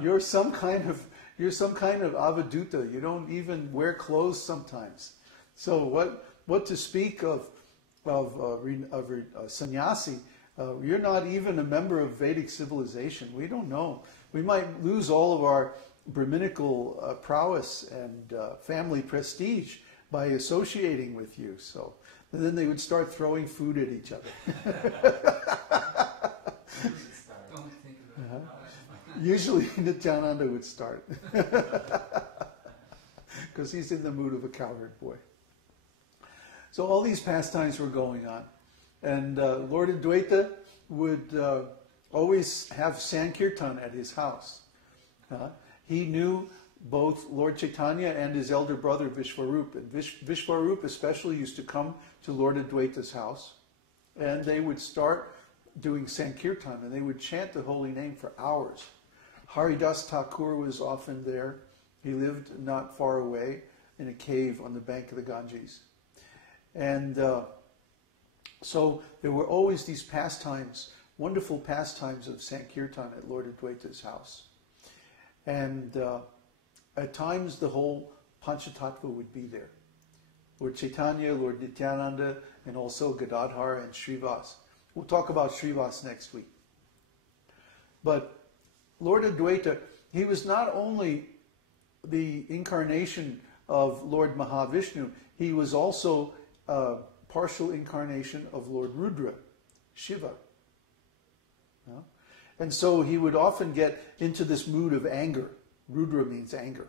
You're some kind of avaduta. You don't even wear clothes sometimes. So what to speak of sannyasi? You're not even a member of Vedic civilization. We don't know. We might lose all of our Brahminical prowess and family prestige by associating with you. So and then they would start throwing food at each other. Usually Nityananda would start. Because he's in the mood of a cowherd boy. So all these pastimes were going on. And Lord Advaita would always have Sankirtan at his house. He knew both Lord Chaitanya and his elder brother Vishwarup. And Vishwarup especially used to come to Lord Advaita's house. And they would start doing Sankirtan, and they would chant the holy name for hours. Haridas Thakur was often there. He lived not far away in a cave on the bank of the Ganges. And so there were always these pastimes, wonderful pastimes of Sankirtan at Lord Advaita's house. And at times the whole Pañca-tattva would be there. Lord Chaitanya, Lord Nityananda, and also Gadādhara and Śrīvāsādi. We'll talk about Śrīvāsādi next week. But Lord Advaita, he was not only the incarnation of Lord Mahavishnu, he was also a partial incarnation of Lord Rudra, Shiva. And so he would often get into this mood of anger. Rudra means anger.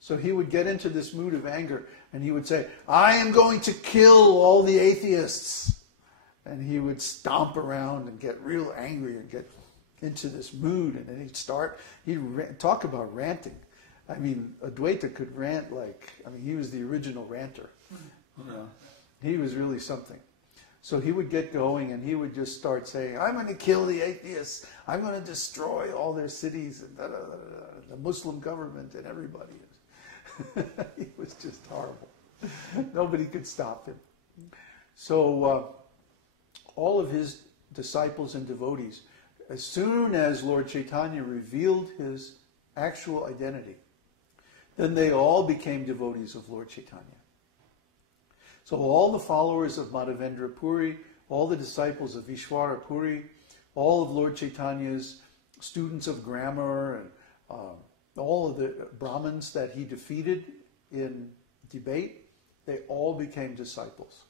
So he would get into this mood of anger and he would say, I am going to kill all the atheists. And he would stomp around and get real angry and get into this mood. And then he'd talk about ranting. I mean, Advaita could rant he was the original ranter. He was really something. So he would get going and he would just start saying, I'm going to kill the atheists. I'm going to destroy all their cities and the Muslim government and everybody. He was just horrible. Nobody could stop him. So all of his disciples and devotees, as soon as Lord Chaitanya revealed his actual identity, then they all became devotees of Lord Chaitanya. So all the followers of Madhavendra Puri, all the disciples of Vishwara Puri, all of Lord Chaitanya's students of grammar, and all of the Brahmins that he defeated in debate, they all became disciples.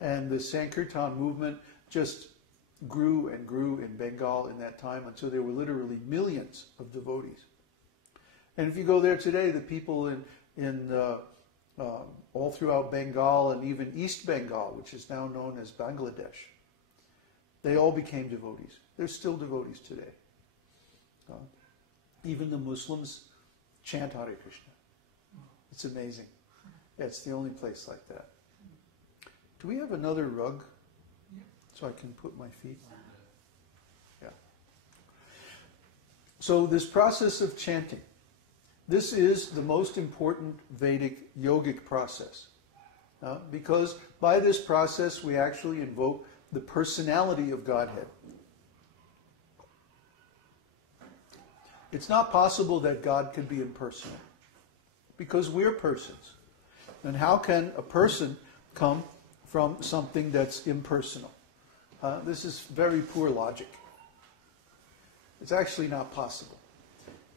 And the Sankirtan movement just grew and grew in Bengal in that time until there were literally millions of devotees. And if you go there today, the people in all throughout Bengal and even East Bengal, which is now known as Bangladesh, they all became devotees. They're still devotees today. Even the Muslims chant Hare Krishna. It's amazing. Yeah, it's the only place like that. Do we have another rug so I can put my feet? Yeah. So this process of chanting, this is the most important Vedic yogic process. Because by this process we actually invoke the personality of Godhead. It's not possible that God could be impersonal, because we're persons. And how can a person come from something that's impersonal? This is very poor logic. It's actually not possible.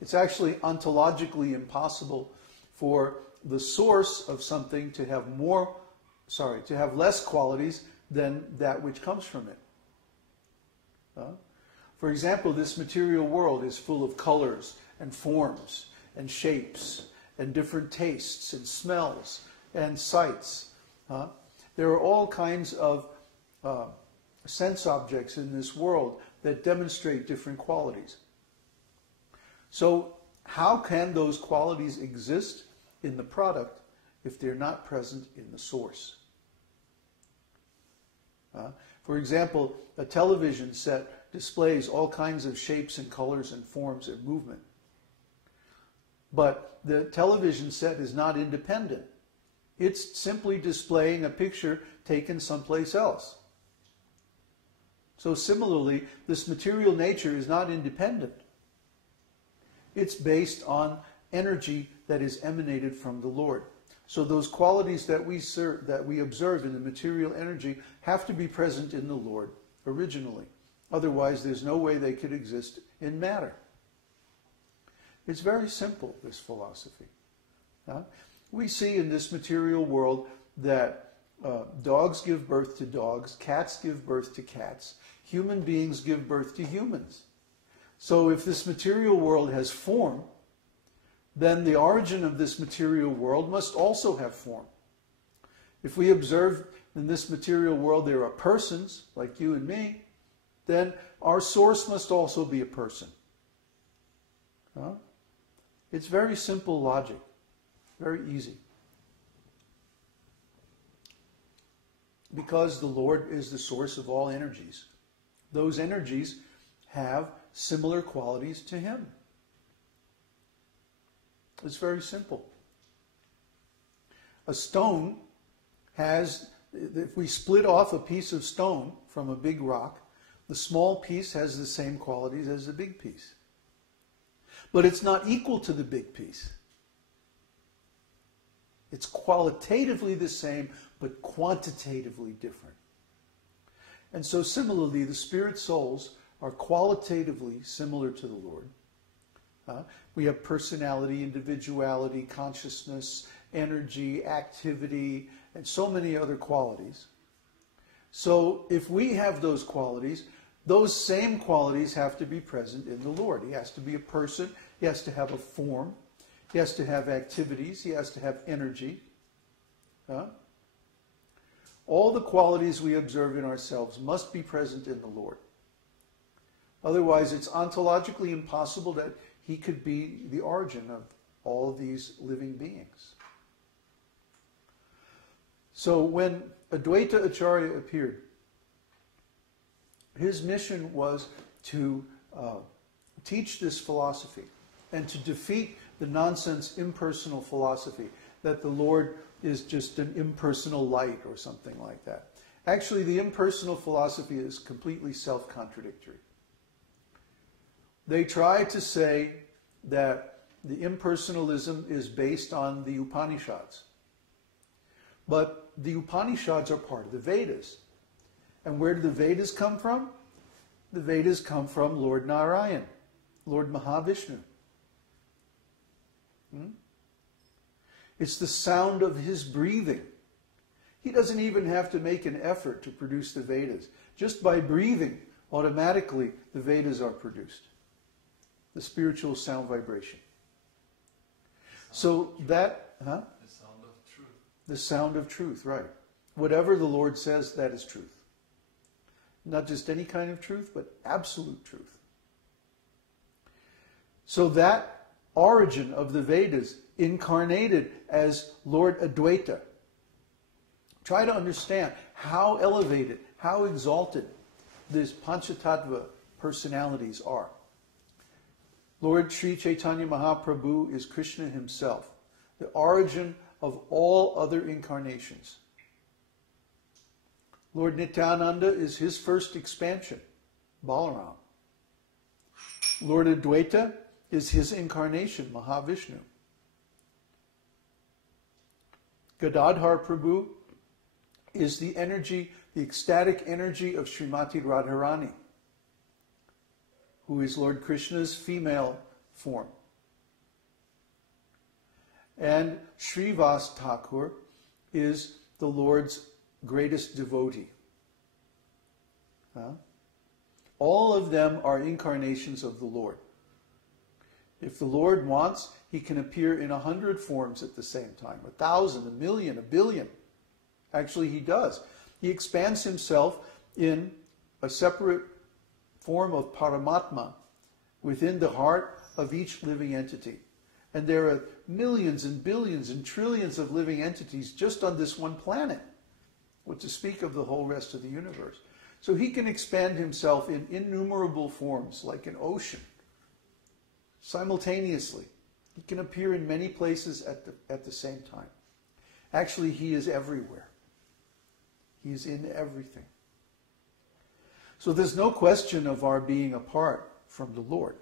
It's actually ontologically impossible for the source of something to have less qualities than that which comes from it. For example, this material world is full of colors and forms and shapes and different tastes and smells and sights. There are all kinds of sense objects in this world that demonstrate different qualities. So how can those qualities exist in the product if they're not present in the source? For example, a television set displays all kinds of shapes and colors and forms and movement. But the television set is not independent. It's simply displaying a picture taken someplace else. So similarly, this material nature is not independent. It's based on energy that is emanated from the Lord. So those qualities that we observe in the material energy have to be present in the Lord originally. Otherwise, there's no way they could exist in matter. It's very simple, this philosophy. We see in this material world that dogs give birth to dogs, cats give birth to cats, human beings give birth to humans. So if this material world has form, then the origin of this material world must also have form. If we observe in this material world there are persons, like you and me, then our source must also be a person. It's very simple logic, very easy. Because the Lord is the source of all energies, those energies have similar qualities to Him. It's very simple. A stone has, if we split off a piece of stone from a big rock, the small piece has the same qualities as the big piece. But it's not equal to the big piece. It's qualitatively the same, but quantitatively different. And so similarly, the spirit souls are qualitatively similar to the Lord. We have personality, individuality, consciousness, energy, activity, and so many other qualities. So if we have those qualities, those same qualities have to be present in the Lord. He has to be a person. He has to have a form. He has to have activities. He has to have energy. All the qualities we observe in ourselves must be present in the Lord. Otherwise, it's ontologically impossible that He could be the origin of all of these living beings. So when Advaita Ācārya appeared, his mission was to teach this philosophy and to defeat the nonsense impersonal philosophy that the Lord is just an impersonal light or something like that. Actually, the impersonal philosophy is completely self-contradictory. They try to say that the impersonalism is based on the Upanishads. But the Upanishads are part of the Vedas. And where do the Vedas come from? The Vedas come from Lord Narayan, Lord Mahavishnu. It's the sound of His breathing. He doesn't even have to make an effort to produce the Vedas. Just by breathing, automatically the Vedas are produced. The spiritual sound vibration. So that, The sound of truth. The sound of truth, right. Whatever the Lord says, that is truth. Not just any kind of truth, but absolute truth. So that origin of the Vedas incarnated as Lord Advaita. Try to understand how elevated, how exalted these Pañca-tattva personalities are. Lord Sri Chaitanya Mahāprabhu is Krishna himself, the origin of all other incarnations. Lord Nityananda is his first expansion, Balaram. Lord Advaita is his incarnation, Mahavishnu. Gadādhara Prabhu is the energy, the ecstatic energy of Srimati Radharani, who is Lord Krishna's female form. And Śrīvāsādi Thakur is the Lord's greatest devotee. All of them are incarnations of the Lord. If the Lord wants, He can appear in 100 forms at the same time, 1,000, 1,000,000, 1,000,000,000. Actually, He does. He expands Himself in a separate form of Paramatma within the heart of each living entity. And there are millions and billions and trillions of living entities just on this one planet, what to speak of the whole rest of the universe. So He can expand Himself in innumerable forms, like an ocean, simultaneously. He can appear in many places at the same time. Actually, He is everywhere. He is in everything. So there's no question of our being apart from the Lord.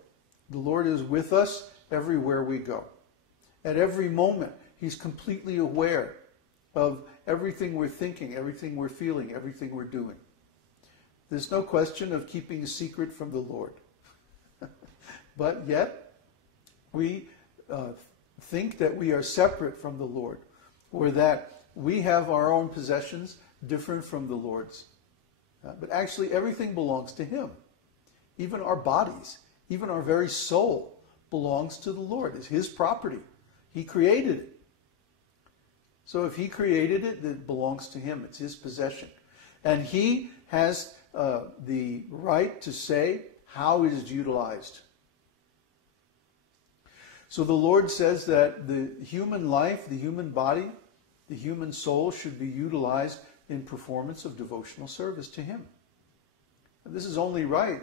The Lord is with us everywhere we go. At every moment, He's completely aware of everything we're thinking, everything we're feeling, everything we're doing. There's no question of keeping a secret from the Lord. But yet, we think that we are separate from the Lord, or that we have our own possessions different from the Lord's. But actually, everything belongs to Him. Even our bodies, even our very soul belongs to the Lord. It's His property. He created it. So if He created it, it belongs to Him. It's His possession. And He has the right to say how it is utilized. So the Lord says that the human life, the human body, the human soul should be utilized in performance of devotional service to Him. And this is only right